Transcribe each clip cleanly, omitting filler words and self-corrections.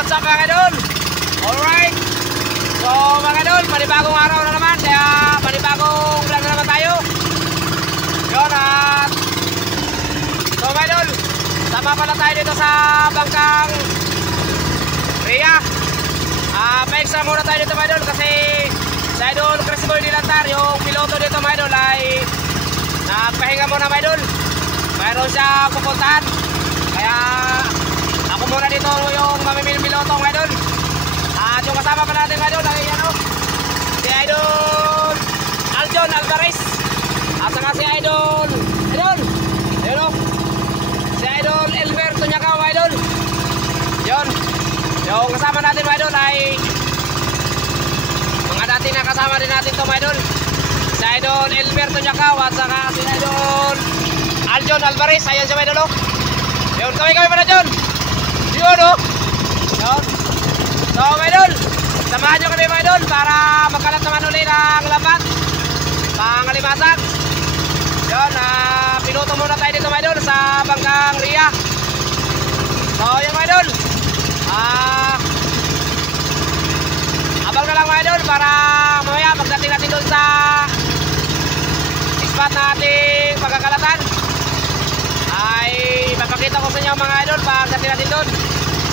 What's up mga idol? Alright. So mga idol, panibagong araw na naman. Kaya panibagong vlog na naman tayo. Yun at so mga idol, sama pala tayo dito sa bangkang Ria. Pa-extra muna tayo dito mga idol. Kasi sa idol Crisbol Dilantar, yung piloto dito mga idol ay napahinga muna mga idol. Mayroon siya pupuntahan. Kaya ako muna dito yung mamimili piloto mga idol. At yung kasama pa natin mga idol ay si Idol Aljon Alvarez. At saka si Idol ayun o, si Idol Elmer Tunyakaw mga idol. Yun, yung kasama natin mga idol ay mga dati na kasama din natin to mga idol. Si Idol Elmer Tunyakaw at saka si Idol Aljon Alvarez. Ayan siya mga idol o. Yun, kami pala dyan. Yun o. Yun. So mga idol, samahan nyo kami mga idol para magkalat naman ulit ng lambat pangalimasag. Yun, pinuto muna tayo dito mga idol sa bangkang Ria. So yun mga idol, abang na lang mga idol para mamaya pagdating natin doon sa spot na ating pagkakalatan ay mapakita ko sa inyo mga idol pagdating natin doon,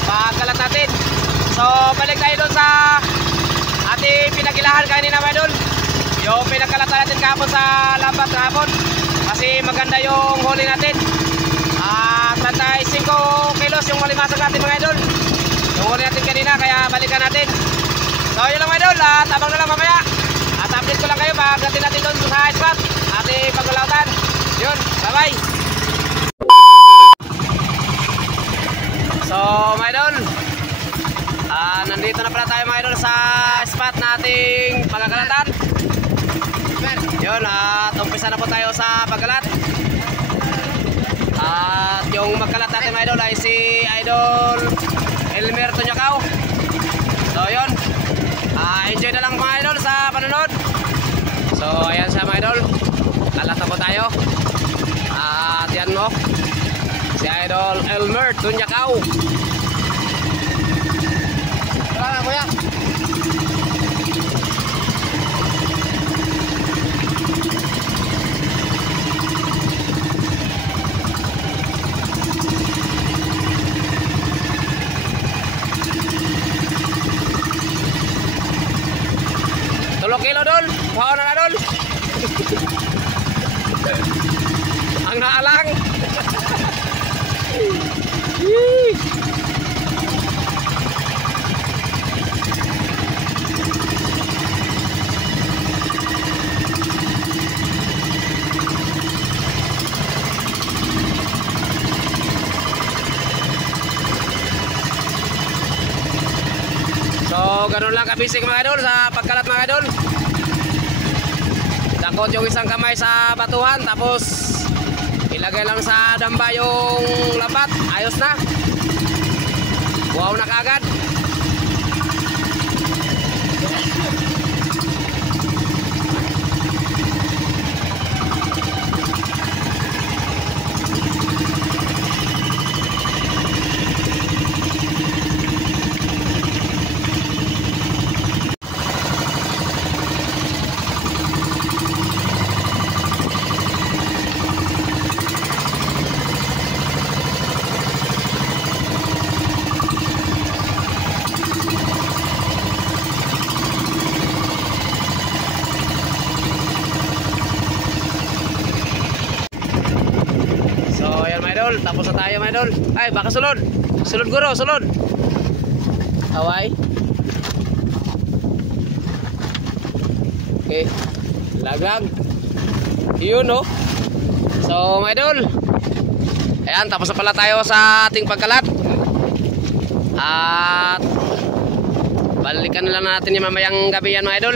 pagkalat natin. So balik tayo doon sa ating pinagilahan kanina mga idol, yung pinagkalatan natin kahapon sa lambat kahapon. Kasi maganda yung huli natin, 35 kilos yung malimasag natin mga idol, yung huli natin kanina, kaya balikan natin. So yun lang mga idol, at abang na lang mamaya at update ko lang kayo pagdating natin doon sa spot ating pagkalatan. Yun, bye bye. So mga idol, nandito na pala tayo mga idol sa spot nating pagkakalatan. Yun, at umpisa na po tayo sa pagkalat. At yung magkalat natin mga idol ay si Idol Elmer Tunyakaw. So yun, enjoy na lang mga idol sa panonood. So ayan siya mga idol, kalat na po tayo. At yan mo, si Idol Elmer Tunyakaw. Wala na kuya. Tulong kilo dol, kuha na dol. Ang naalang. So ganun lang kabisig mga idol sa pagkalat mga idol. Dakot yung isang kamay sa batuhan, tapos ilagay lang sa damba yung lambat, ayos na. Wow na kaagad. mga idol. Ay, baka sulod. Sulod guro, sulod. Away. Okay. Laglag. Yun, no? So, mga idol. Ayan, tapos na pala tayo sa ating pagkalat. At balikan na lang natin yung mamayang gabi yan, mga idol.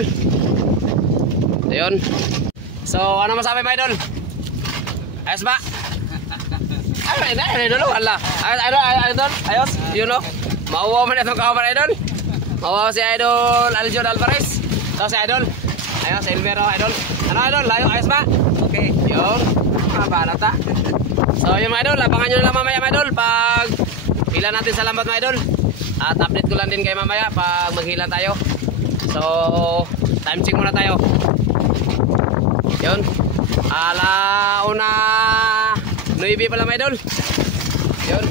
Ayun. So, ano masabi, mga idol? Ayos ba? Ay, idol, wala. Idol, ayos, you know. Mauwaw man itong kawaman, idol. Mauwaw si Idol Aljon Alvarez. So, si Idol. Ayos, Elvero, idol. Ano, idol? Layo, ayos ba? Okay. Yun. Mabalat ha. So, yung mga idol, abangan nyo na lang mamaya, mga idol. Pag hila natin sa lambat, mga idol. At update ko lang din kayo mamaya pag maghila tayo. So, time check muna tayo. Yun. Alauna 9 pala, mga idol. Yun.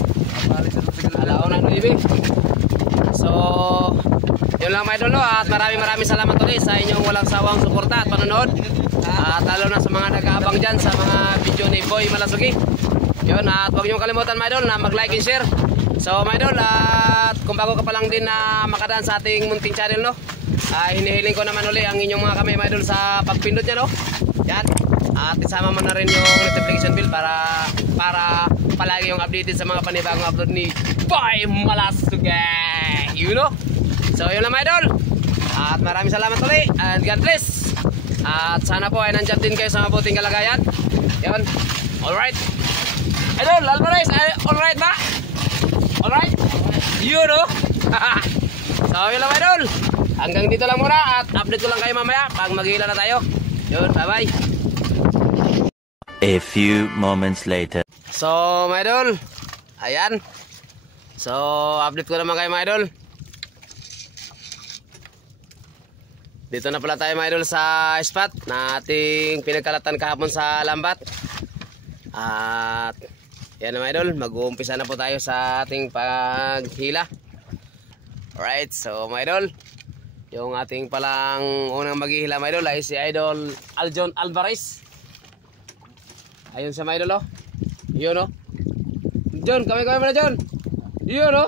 Alauna 9. So, yun lang, mga idol, no? At maraming salamat ulit sa inyong walang sawang suporta at panonood. At lalo na sa mga nag-aabang dyan sa mga video ni Boy Malasugi. Yun, at huwag nyo kalimutan, mga idol, na mag-like and share. So, mga idol, at kung bago ka pa lang din na makadaan sa ating munting channel, no? Hinihiling ko naman uli ang inyong mga kamay, mga idol, sa pagpindot niya, no? Yan. At isama mo na rin yung notification bell para palagi yung updated sa mga panibagong upload ni Boy Malasugi. You know? So, yun lang, mga idol. At maraming salamat ulit. And God bless. At sana po ay nandyan din kayo sa mabuting kalagayan. Yun. Alright. Idol, Alvarez, alright ba? Alright? You know? So, yun lang, idol. Hanggang dito lang muna at update ko lang kayo mamaya pag maghila na tayo. Yun, bye-bye. A few moments later. So, mga idol. Ayan. So, update ko naman kayo, mga idol. Dito na pala tayo, mga idol, sa spot na ating pinagkalatan kahapon sa lambat. At yan, mga idol, mag-uumpisa na po tayo sa ating paghila. Alright, so mga idol, yung ating palang unang maghihila, mga idol, ay si Idol Aljon Alvarez. Ayun sa, mga idol, oh. Yun, oh. John, kamay mo na, John. Yun, oh.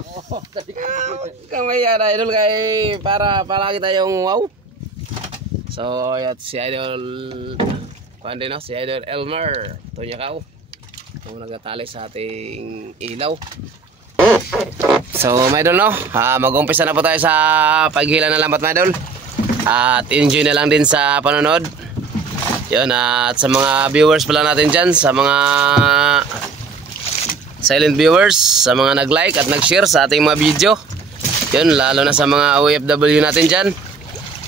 Kamay yan, idol, kay para palagi tayong wow. So, at si Idol kuwan din, no? Si Idol Elmer Tunyakaw, yung nagtatali sa ating ilaw. So, mga idol, no? Mag-umpisa na po tayo sa paghila ng lambat, mga idol. At enjoy na lang din sa panonood. Yun, at sa mga viewers pala natin dyan, sa mga silent viewers, sa mga nag-like at nag-share sa ating mga video. Yun, lalo na sa mga OFW natin dyan.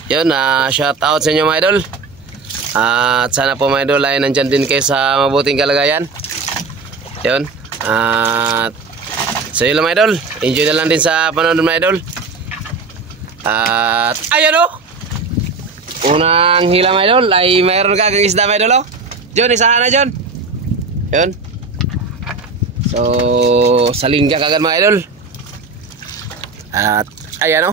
Yun, shout out sa inyo, mga idol. At sana po, mga idol, ay nandyan din kayo sa mabuting kalagayan. Yun. At so yun lang, mga idol. Enjoy na lang din sa panonood, mga idol. At ayan, o. Unang hila, mga idol, ay mayroon ka kang isda, mga idol, o. John, isahan na, John. Yun. So, salingga kagad, mga idol. At ayan, o.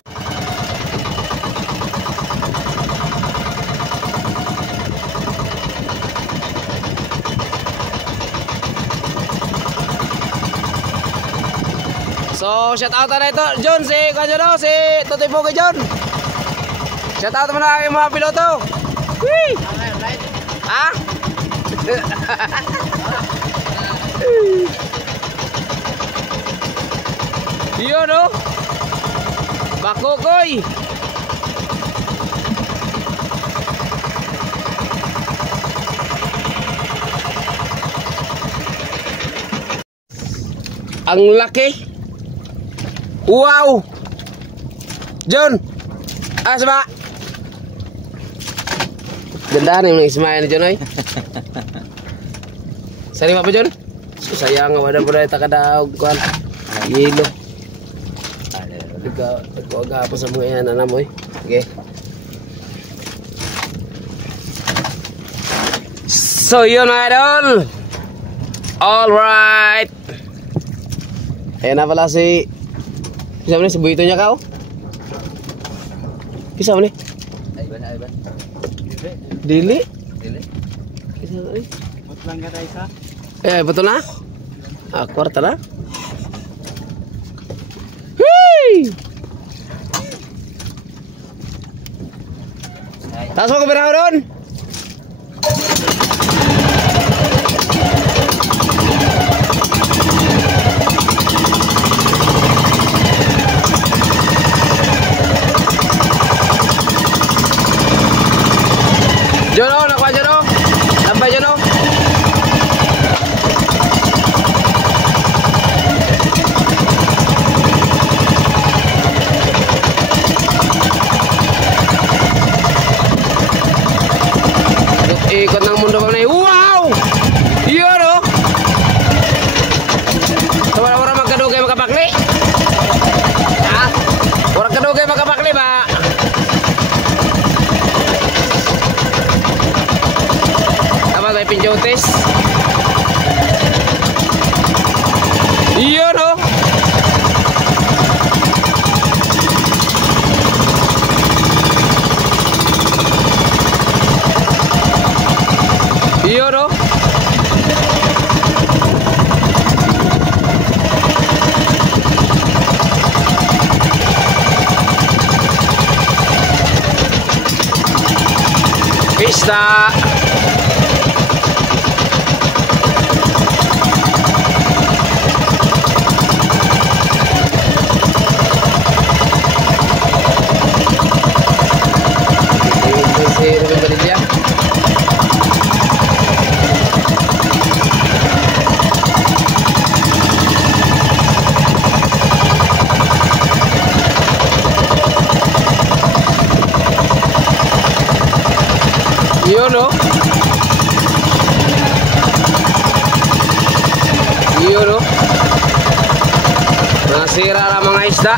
So, shout out na ito, John, si Kanjano, si Tutoy Pogi, John. Shout out mo na aking mga piloto. Whee! Ha? Yun, no? Bakukoy. Ang laki. Wow! John! Asma! Gandaan yung ismaya ni John, ay. Sari pa, John? Sayang, wadah po na takadaog kuhan. Yelo. Nagkawaga po sa mga yan, anam, oy. Okay. So, yun, mga idol. Alright. Ayan na pala si... Kisa mo ni, si Buito niya ka, oh. Kisa mo ni? Ayban. Dili? Kisa mo ni? Betul lang ka tayo sa? Betul na? Kwarta na? Langsung ke beraho doon. Jono, nakuha Jono. Lambay Jono. Ikot ng mundo kami. Wow! Yun o. Wala magkadugay makapakli. Ha? Wala kadugay makapakli ba? Tama tayo pinjotes. Yun o. Yun o. Pista. Yun o. Yun o. Nasira lang mga isda.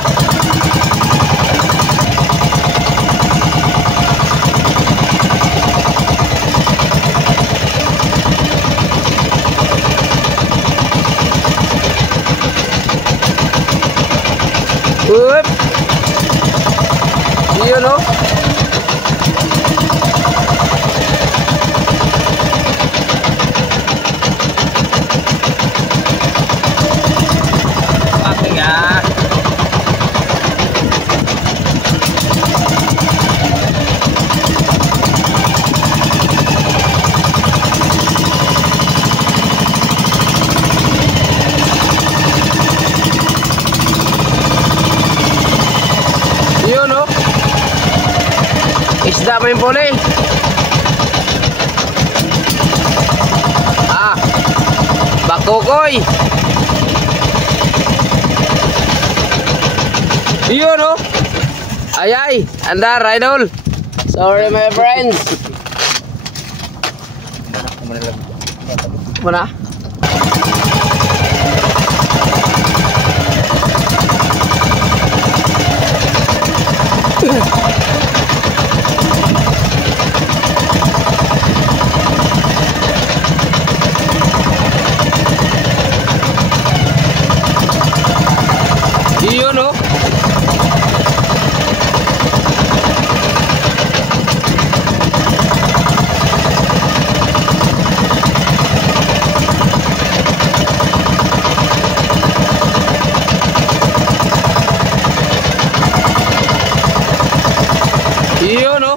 Up. Yun o. Yun o. Isda pa yung puli. Ah, bakokoy. Yun o. Ay, andar, idol. Sorry my friends. Mana? Yun o. Yun o.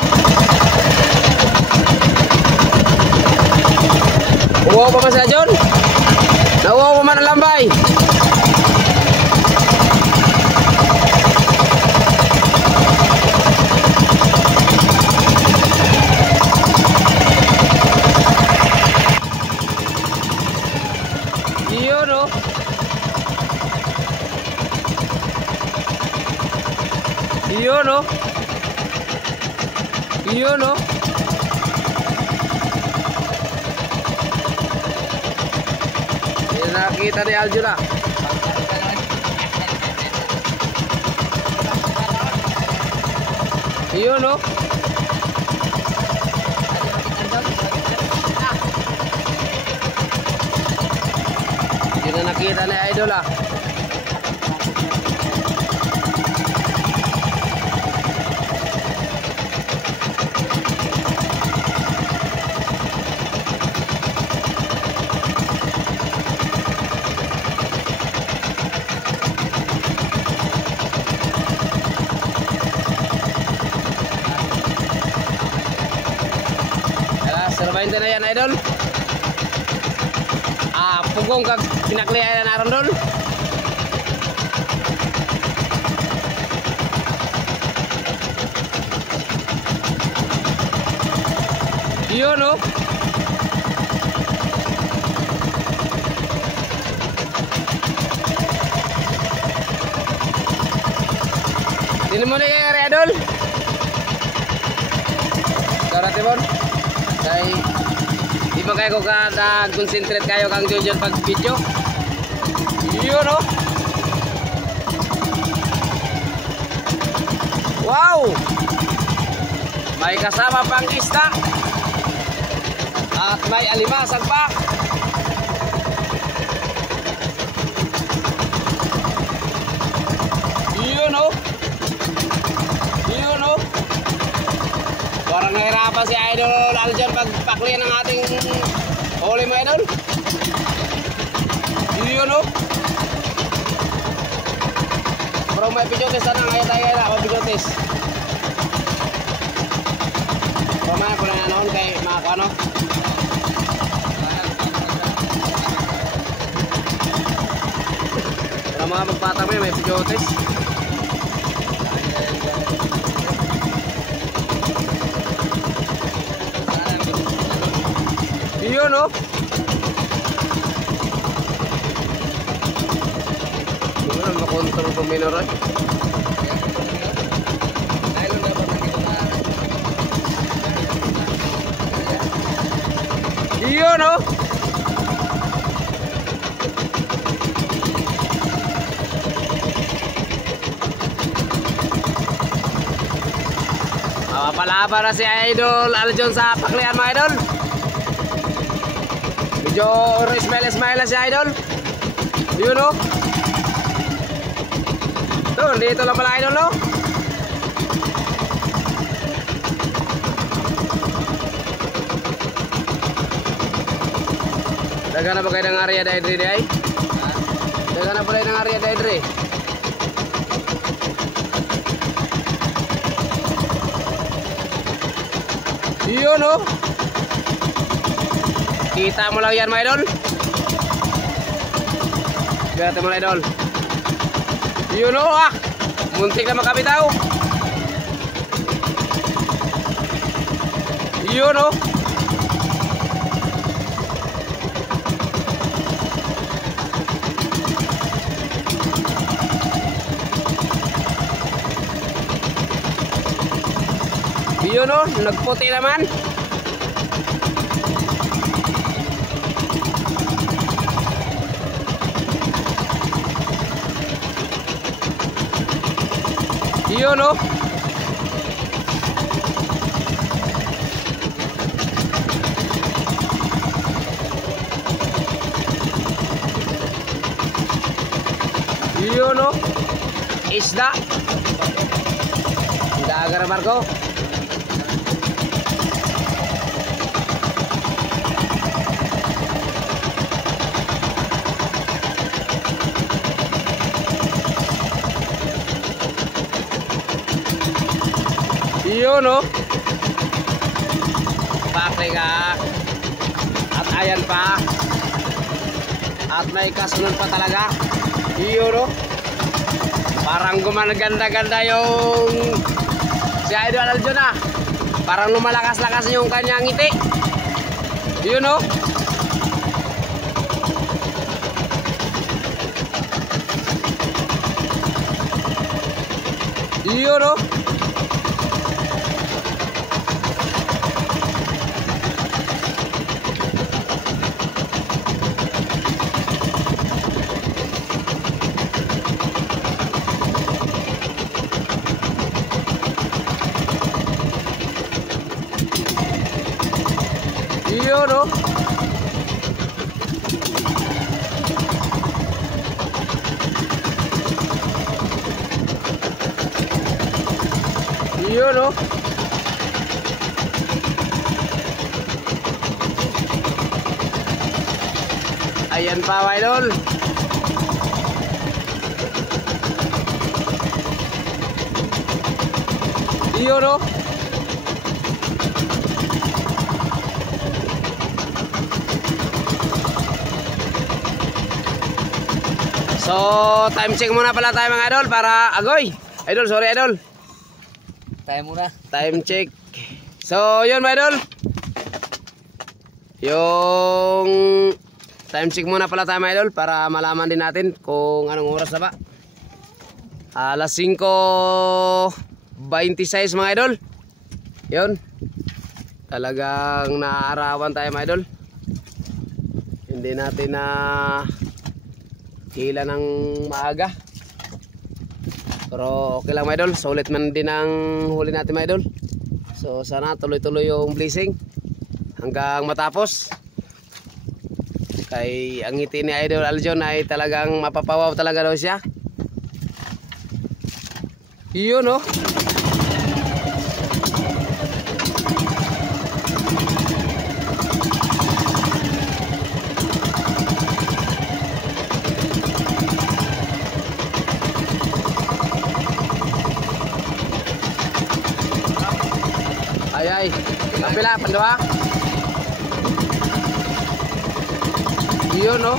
Uwaw pa ba sa John? Nauwaw pa man ang lambay. Yun o. Yun o. Yun o. Yan nakakita ni Aljo na. Yun o. Yun na nakita ni Idol ah. 20 na yan, idol. Pugong kag pinaklian na naron dol. Yun, no? Hindi mo na yung idol. Tara, Timon. Dahil di ba kayo nag-concentrate kayo kang Jojon pag video? Yun, no? Wow! May kasama pang isda. At may alimasag pa. Yun, no? Yun, no? Parang nahirapan si Idol Aljon pagpaklian ng ating huli mo, Idol. Yun, no? Pero may pijotes na ngayon tayo na. May pijotes. Pamaya ko na noon kay mga kano. Pero mga magpatang may pijotes. Yun, no? Wala makontrol pa minoran. Yun, no? Palaban na si Idol Aljon sa paklian, mga idol. Medyo smile na si Idol. Yun, no? Doon, dito lang pala, Idol, no? Daga na ba kayo ng area daidre di ay? Daga na pala ng area daidre. Yun, no? Kita mo lang yan, mga idol. Kita mo lang, idol. Yun, no? Muntik na makabitaw. Yun, no? Yun, no? Nagputi naman. Yun, no? Yun, no? Isda. Dagar barko. Yun, no? Pakli ka. At ayan pa. At may kasunod pa talaga. Yun, no? Parang gumaganda-ganda yung si Idol Aljon, ah. Parang lumalakas-lakas yung kanyang ngiti. Yun, no? Yun, no? Yun, no? Yun, no? Ayan pa, mga idol. Yun, no? So, time check muna pala tayo mga idol para agoy. Idol, sorry idol. Tayo muna. Time check. So, yun mga idol. Yung time check muna pala tayo mga idol para malaman din natin kung anong oras na ba. Alas 5:26 mga idol. Yun. Talagang naarawan tayo mga idol. Hindi natin na hila ng maaga. Pero okay lang mga idol. Sulit man din ang huli natin mga idol. So sana tuloy-tuloy yung blessing hanggang matapos. Kay ang ngiti ni Idol Aljon ay talagang mapapawaw talaga daw siya. Yun oh. Ay, kapila, pandawa. Yun, no?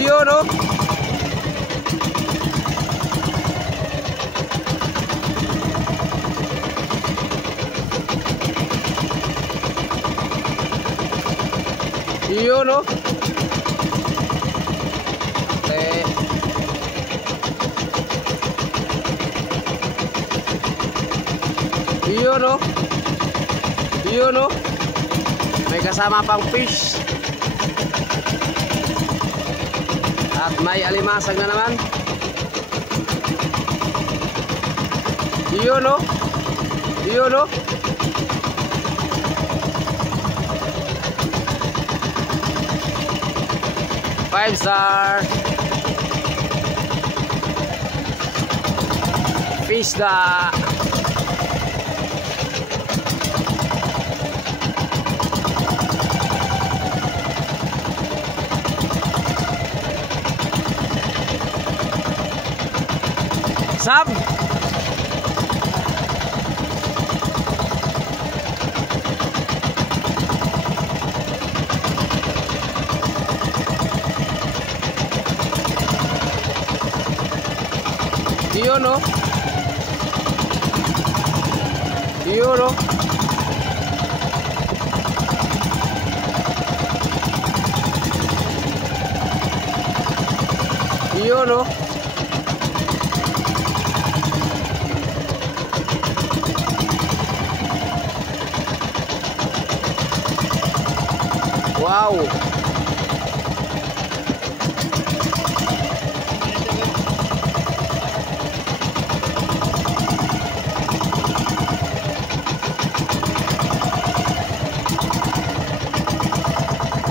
Yun, no? Yun no. Okay. Yun no. Yun no. May kasama pang fish. At may alimasag na naman. Yun no. Yun no. Five star fish da. Sab. Yun no. Yun no. Yun no. Wow.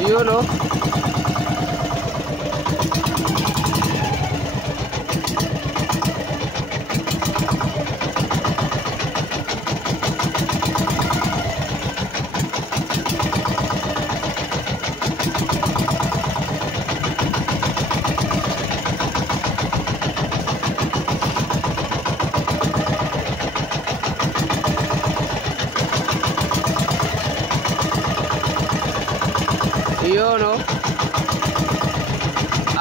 Yun no. Yun no.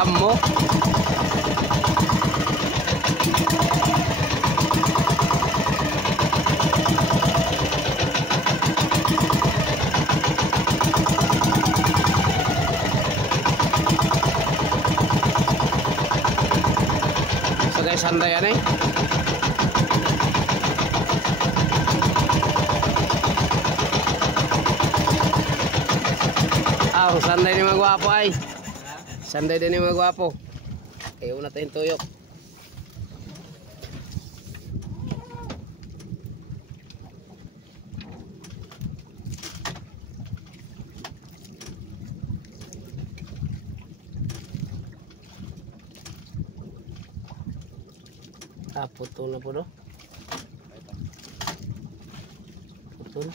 Amo. So guys, sanday yan eh. Sanday ni mga gwapo ay. Sanday din ni mga gwapo. Ayaw na tayong tuyok. Putol na po no. Putol.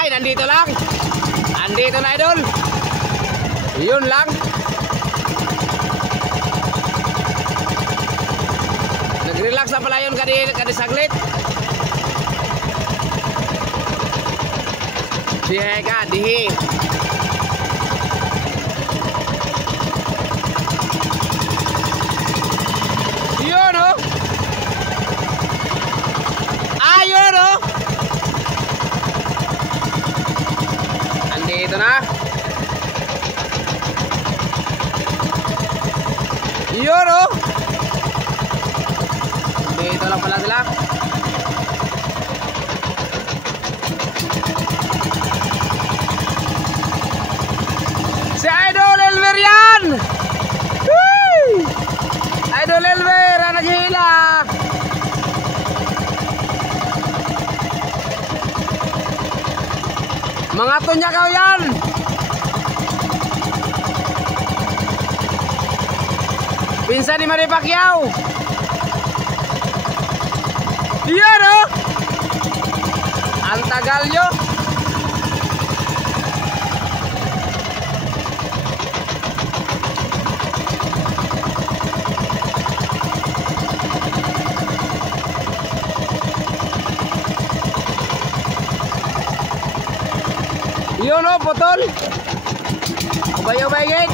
Ay, nandito lang. Andito na, idol. Yun lang. Nag-relax na pala yun kadi saglit. Dihe ka, dihe. Yun, oh. Ayun, oh. Andito na. Yun, oh. Dito lang pala sila. Si Idol Elmer yan! Whee! Idol Elmer, naghihila! Mga tunyakaw yan! Pinsan ni Manny Pacquiao! Yan, oh! Ang tagal nyo! Yun, oh, putol! Ubay-ubayin!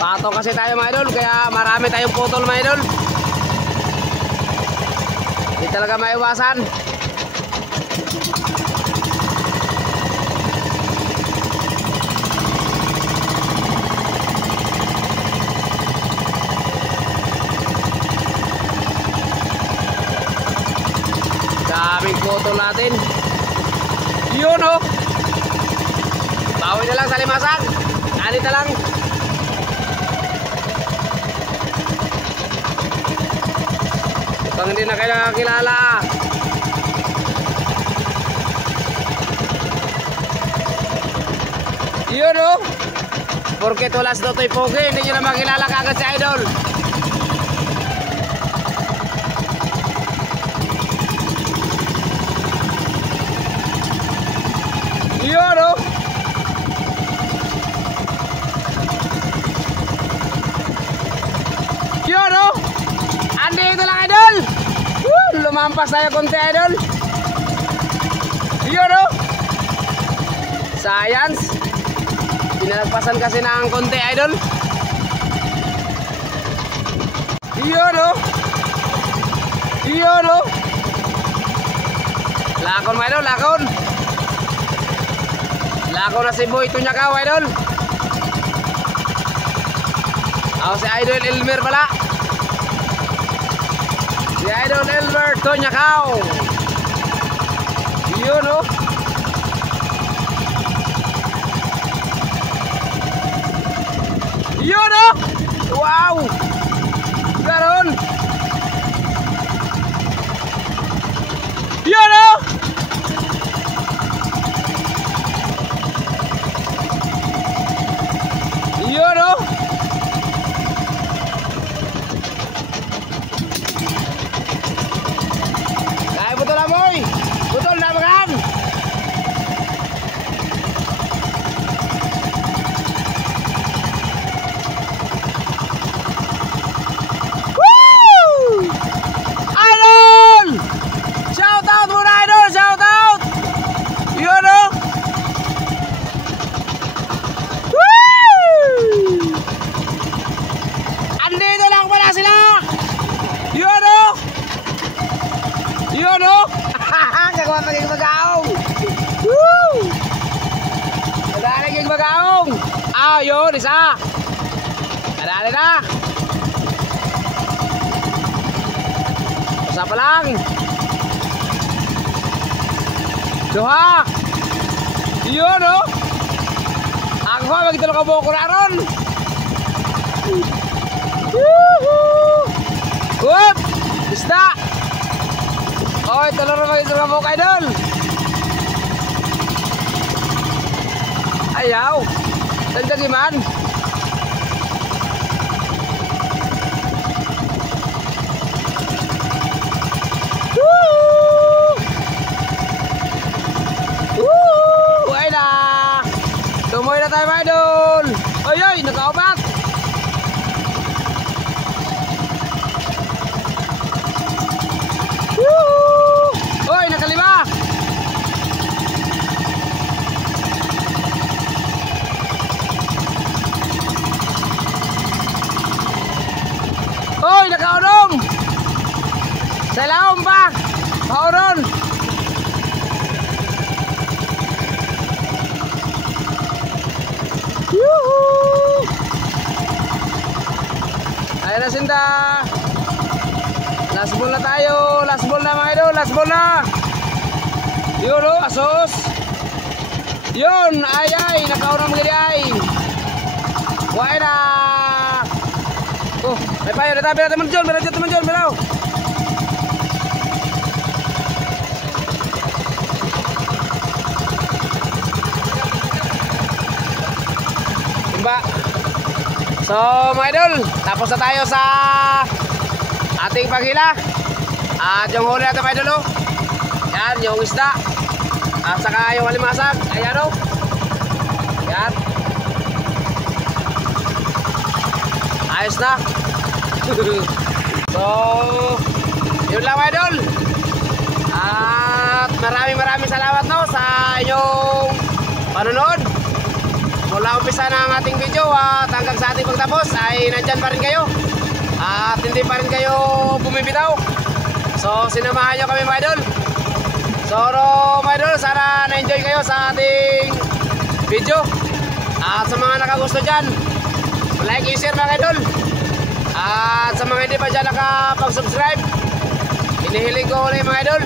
Pato kasi tayo mga idol, kaya marami tayong putol mga idol. Hindi talaga maiwasan. Daming putol natin. Yun, oh. Bawi na lang sa limasang. Anit na lang. Pang hindi na kayo nakakilala. Yun, oh. Porket wala sa Totoy Pogi, hindi nyo na makilala kagad si Idol. Yun, oh. Yun, oh. Andito lang, Idol. Lumampas tayo konti, Idol. Yun, oh. Science. Pinalagpasan kasi ng konti, Idol. Yun, oh. Yun, oh. Lakon, mga Idol, lakon. Lakon na si Boy Tunyakaw, Idol. Ako si Idol Elmer pala. Si Idol Elmer Tunyakaw. Yun, oh. Yun, oh. Wow. Garon. Yun, oh. Yun, oh. Betul amoy, betul na makan. Woo! Idol! Shout out muna, Idol, shout out. Yun, oh. Woo! Andito lang pala sila. Yun, oh. Yun, oh. Kagawa pa kayong mag-aong. Woo! Kadali kayong mag-aong. Ah, yun, isa. Kadali na. Isa pa lang. Duha. Yun, oh. Ako pa, magdalo ka buko na ron. Woohoo! Whoop! Isda! Oy, talor na magdalo ka buko, Idol. Ayaw. Tanda man. tayo mga idol. Oy, oy, nakaupat. Woo! Oy, nakalima. Oy, nakaurong. Sa laom pa. Pauron. Yuhuu! Ayan na Sinda. Last ball na tayo. Last ball na mga idol. Last ball na. Yun o, asos. Yun, ay ay. Nakaurang mga ay. Why na. Oh, may payo. Natabi natin man dyan. Meron dyan naman dyan. Meron. So mga idol, tapos na tayo sa ating paghila. At yung huli natin mga idol, yan yung isda. At saka yung alimasag. Ayan o. Yan. Ayos na. So yun lang mga idol. At maraming salamat no sa inyong panonood. Mula umpisa ng ating video at hanggang sa ating pagtapos ay nandyan pa rin kayo at hindi pa rin kayo bumibitaw. So sinamahan nyo kami mga idol. So mga idol, sana na-enjoy kayo sa ating video. At sa mga nakagusto dyan, like and share mga idol. At sa mga hindi pa dyan nakapag-subscribe, hinihiling ko ulit mga idol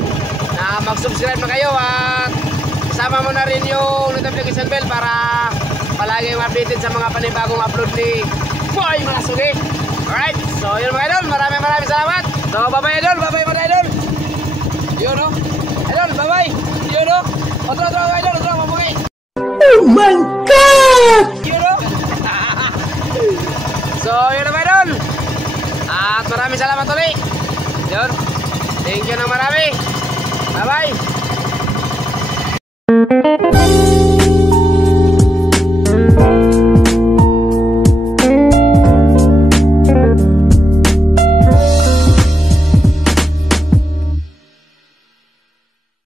na mag-subscribe na kayo at isama mo na rin yung notification bell para palagi yung updated sa mga panibagong upload ni Boy Malasugi. Alright, so yun mga idol, maraming salamat. So bye bye idol, bye bye mga idol. Yun o, idol, bye bye. Yun o, otro mga idol, otro mabugay. Oh my God! Yun o. So yun o mga idol. At maraming salamat ulit. Yun, thank you ng marami. Bye bye.